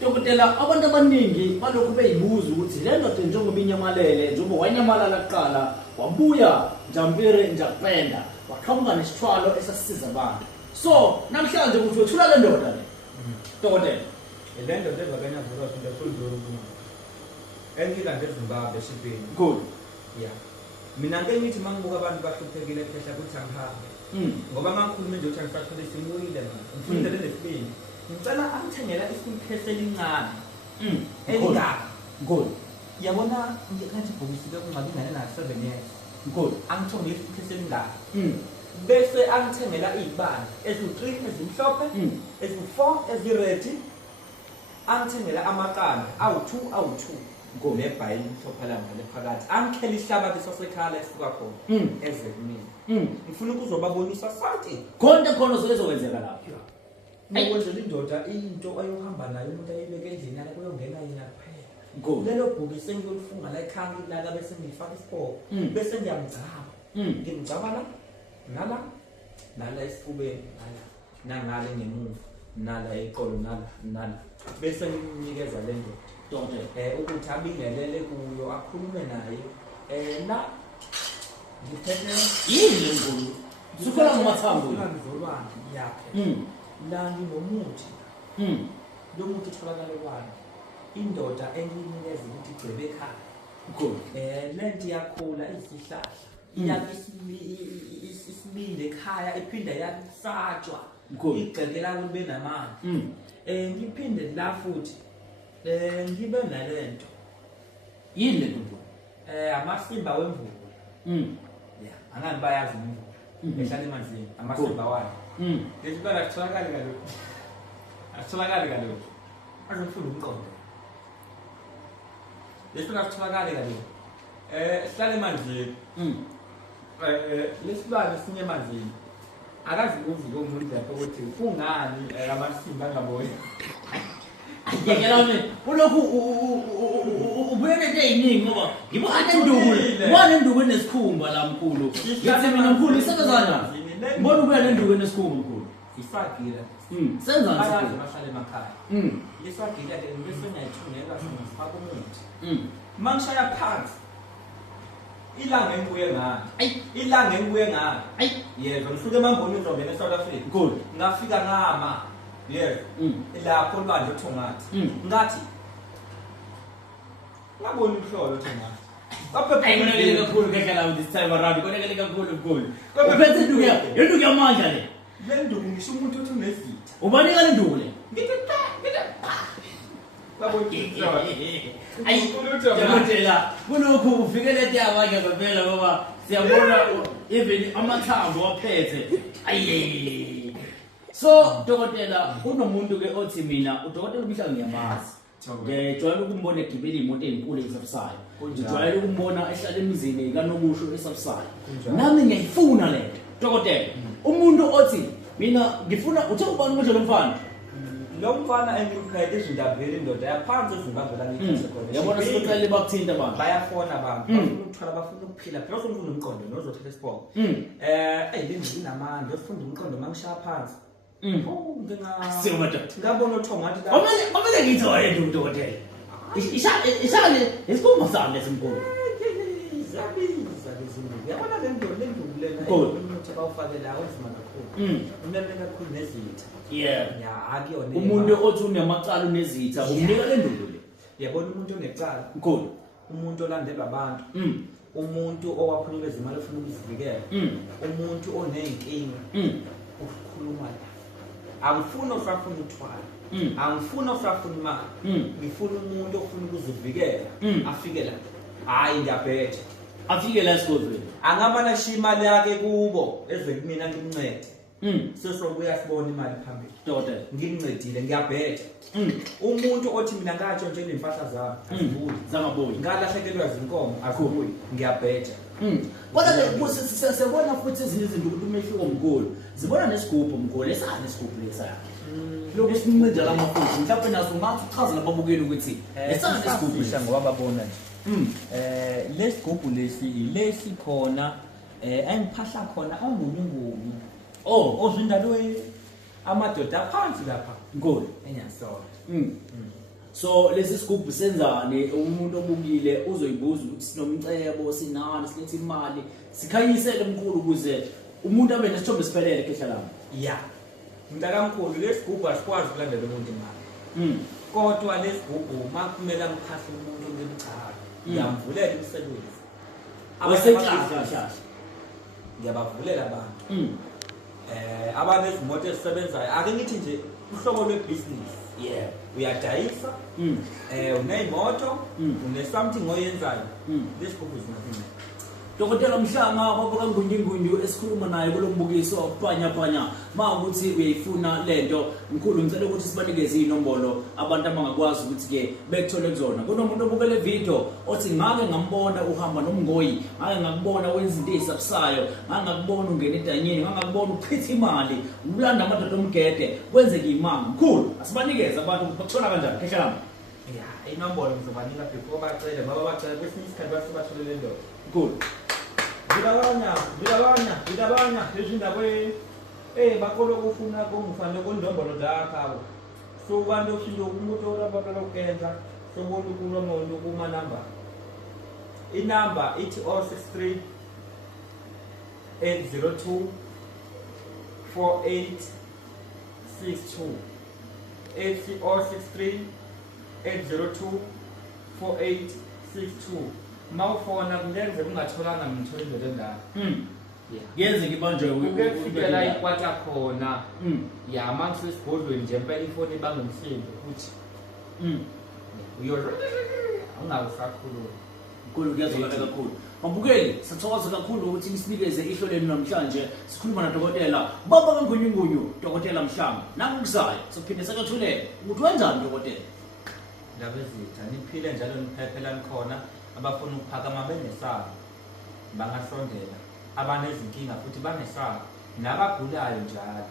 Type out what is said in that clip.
Dokotela abantu abaningi balokhu beyibuza ukuthi le ndoda njengoba inyamalele njengoba wanyamalala kuqala wabuya njampiri njakupenda waqhamuka nesithwalo esasiza abantu so namhlanje ukuthi wethula le ndoda le dokotela le ndoda evakanya vuka futhi akuluzoro kuma engila ngeZimbabwe shipeni good yeah mina ngeke ngithi mangibuka abantu bahluphekile phehla ukuthi angihambe ngoba mangikhuluma nje ukuthi angisathole simuyile manje ngifundele lesibili ngicela angithengela isinkhehle elincane elingaka good yabona ngathi ibhokisi lokungabi ngane na 7 years good angithengele isinkhehle elingaka bese angithengela izibani ezu3 ezimhlophe ezu4 eziredi angithengela amaqanda awu2 nebhayini mhlophe la ngale phakathi angikhela ihlabathi sasekhala esuka khona ezemini ngifuna ukuzobabonisa sonke khona zokwenzeka lapho Ayikwenzela indoda into ayohamba nayo umuntu ayibeke endlini yakhe kuyongena yena kuphela. Lelo bhokisi engiyolifunga la ekhaya la bese ngifaka isipho bese ngiyamgcaba. Ngimgcaba la nala esifubeni nangale ngemuva nala eqolo nala bese ngimnikeza le ndoda. Ukuthi abingelele kuyo akhulume naye la ngiphethe yini ngolo sukela ngomathambo ngizolwana yakhe. La nginomuthi lo muthi utholakala kwani indoda enginikeza ukuthi igcebe ekhaya lento yakhula isihlahla isibinde ekhaya iphinda yasatshwa igceke la kube namanzi ngiphinde la futhi ngibe nalento yini lento amasimba wemvula yeah angani bayazi imvula ehlala emanzini amasimba wayo lesibala kutholakala kalokho atholakala kalokho azofuna umqondo lesibala kutholakala kalokho sihlala emanzini lesibala sinye emanzini akazi ukuvuka umuntu lapho ukuthi kungani amasimba angaboni ngiyakela mina kulokhu ubuye nento eyiningi ngoba ngibo anenduku ubona induku enesikhumba la mkhulu ngithi mina mkhulu isebenzana mbona ubuye nenduku enesikhumba mkhulu isagila senza ayazi bahlala emakhaya isagila ke bese ngiyayithungela sifaka umuthi mangishaya phansi ilanga engibuye ngalo yebo ngisuke emamboni ngizongena eSouth Africa good ngafika ngama yes lapho libanje uthongathi ngathi ngabona umhlolo uthongathi ayibonakele kakhulu kekhala this time around ibonakele kakhulu uphethe induku yamandla le nduku ngisho umuntu othi unezitha ubanika le nduku le ngithi Dokotela kulokhu ufikele etyabake ngempela ngoba siyabona even amathambo waphethe aye so dokotela kunomuntu ke othi mina udokotela umhlanga ngiyamazi ngejwayele ukumbona egibela imoto ezinkulu ezisabusayo ngijwayele ukumbona ehlala emizini kanokusho esabusayo nami ngiyayifuna le dokotela umuntu othi mina ngifuna uthe ubani umuntu lomfana lo mfana engiphethe izindabeli indoda yaphansi eZimbabwe la ngikho khona yabona sikuqale bakuthinta abantu bayafona abantu bafuna ukuthwala bafuna ukuphila phela ufuna umqondo nozothatha isipoko lendlu inamandla ufunda umqondo mangishaya phansi ngabona uthongathi la omele ngithi wayena udokotela ishale isikhumba sami lesimkhulu zabiza lezinto yabona le ndoda lena umuntu abawufake la wenzima kakhulu umele kakhulu nezitha yeah akuyona umuntu othi unamacala unezitha umnika le nduku le yabona umuntu onecala mkhulu umuntu olandelwa abantu umuntu owaphunyuka izimali ofuna ukuzivikela umuntu onenkinga ukukhuluma la angifuni osafuna uthwala angifuni osafuna imali ngifuna umuntu ofuna ukuzivikela afike la hayi ngiyabhetha afike la esigodlweni angabana sha imali yakhe kubo eze kumina ngimncede sesobuya sibona imali phambili dokotela ngimncedile ngiyabhetha umuntu othi mina ngatshontshe impahla zami azibuyi zangabuyi ngalahlekelwa izinkomo azibuyi ngiyabhetha kodwa sesebona futhi ezinye izinto ukuthi umehluko omkhulu zibona nesigubhu mkhulu esane isigubhu lesaya lokho sincedela amafuthi mhlawumbe naso ngathi uchazela ababukeli ukuthi esane isigubhu isha ngoba babona nje lesigubhu lesi khona engiphahla khona ongumngumi ozindalwe amadoda aphansi lapha mkhulu enyasola So lesi sigubhu senzani umuntu obukile uzoyibuza ukuthi sinomcebo sinani silethe imali sikhanyisele emkhulu ukuze umuntu abe nesithombe siphelele ekhehla lami. Ya. Mntakamkhulu lesigubhu asikwazi ukulandela umuntu imali. Kodwa lesigubhu makumele amkhahla umuntu ngimchaka. Ngiyamvulela umsebenzi. Abasekhaya ngiyabavulela abantu. Abanezimoto ezisebenzayo ake ngithi nje uhlobo lwebusiness. Yeah. Uyadayisa uneyimoto une-something oyenzayo lesigubhu zingathini. Dokotela Mhlanga kwabaka Ngunjingunju esikhuluma naye kulombukiso okuphanya mawukuthi uyayifuna lento mkhulu ngicela ukuthi sibanikeze inombolo abantu abangakwazi ukuthi ke bekuthole kuzona. Kunomuntu obukele video othi ngake ngambona uhamba nomngoyi, ngake ngakubona wenza izinto ezisabusayo, ngake ngakubona ungena edanyeni, ngake ngakubona uchitha imali, ulanda amadoda omgede, kwenzeke imanga. Mkhulu asibanikeze abantu bakuthola kanjani khehla lami. Ya, inombolo ngizobanika before bacele ngoba bacele kwesinye isikhathi basebathole le ndoda. Mkhulu Ngilabanya izindaba baqolo kufuna kongifanele kondombolo zakho. So bantu oshindo umuntu olabaqala ukwenza sobona ukunomuntu kuma number. Inumber ithi 063 802 4862 063 802 4862. Mawufona kungenze kungatholanga ngithola indoda endala. Yenze ngibanjwe ukufika ikwata khona. Ya manje sesigodlweni nje impela ifoni ibangumsindo ukuthi ungasakhuluma. Mkhulu kuyazwakala kakhulu. Mabukeli sithokoza kakhulu ukuthi nisinikeze ihlo lenu namhlanje sikhuluma noDokotela Baba Ngunjingunju, Dokotela Mhlanga. Nakukuzayo sophinde sakathulele ukuthi wenzani Dokotela. Ndaba ezitha niphile njalo niphephelana nikhona abafuna ukuphakama benesaba bangasondela abanezinkinga futhi banesaba nabagulayo njalo.